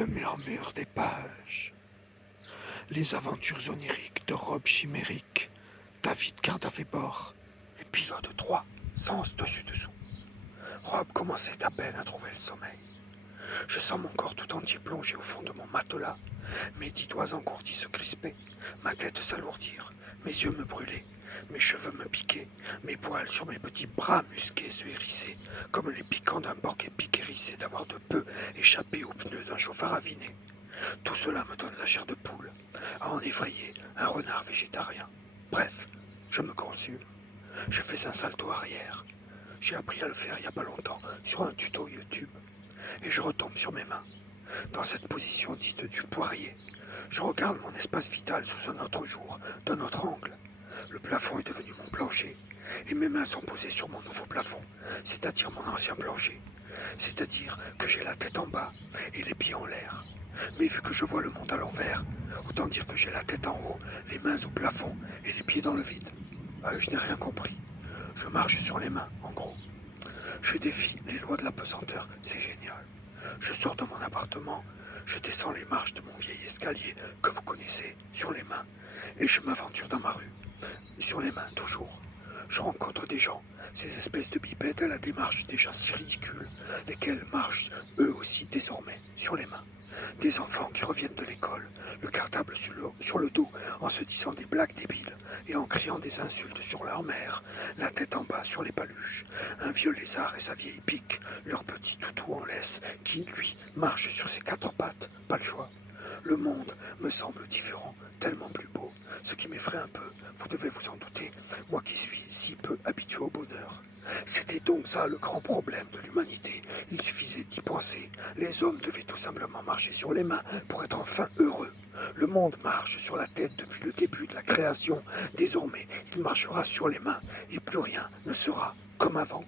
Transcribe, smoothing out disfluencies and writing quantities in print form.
le murmure des pages, les aventures oniriques de Rob chimérique, David Cardavébor, épisode 3, sens dessus-dessous. Rob commençait à peine à trouver le sommeil. Je sens mon corps tout entier plongé au fond de mon matelas, mes 10 doigts engourdis se crisper, ma tête s'alourdir, mes yeux me brûler, mes cheveux me piquer, mes poils sur mes petits bras musqués se hérisser, comme les piquants d'un porc épic hérissé d'avoir de peu échappé aux pneus d'un chauffard aviné. Tout cela me donne la chair de poule, à en effrayer un renard végétarien. Bref, je me consume. Je fais un salto arrière. J'ai appris à le faire il n'y a pas longtemps sur un tuto YouTube. Et je retombe sur mes mains. Dans cette position dite du poirier, je regarde mon espace vital sous un autre jour, d'un autre angle. Le plafond est devenu mon plancher, et mes mains sont posées sur mon nouveau plafond, c'est-à-dire mon ancien plancher. C'est-à-dire que j'ai la tête en bas et les pieds en l'air. Mais vu que je vois le monde à l'envers, autant dire que j'ai la tête en haut, les mains au plafond et les pieds dans le vide. Je n'ai rien compris. Je marche sur les mains, en gros. Je défie les lois de la pesanteur, c'est génial. Je sors de mon appartement, je descends les marches de mon vieil escalier que vous connaissez, sur les mains, et je m'aventure dans ma rue, sur les mains toujours. Je rencontre des gens, ces espèces de bipèdes à la démarche déjà si ridicule, lesquels marchent eux aussi désormais sur les mains. Des enfants qui reviennent de l'école, le cartable sur le dos, en se disant des blagues débiles et en criant des insultes sur leur mère, la tête en bas sur les paluches. Un vieux lézard et sa vieille pique, leur petit toutou en laisse, qui, lui, marche sur ses 4 pattes, pas le choix. Le monde me semble différent, tellement plus beau, ce qui m'effraie un peu, vous devez vous en douter, moi qui suis si peu habitué au bonheur. C'était donc ça le grand problème de l'humanité, il suffisait d'y penser. Les hommes devaient tout simplement marcher sur les mains pour être enfin heureux. Le monde marche sur la tête depuis le début de la création. Désormais, il marchera sur les mains et plus rien ne sera comme avant.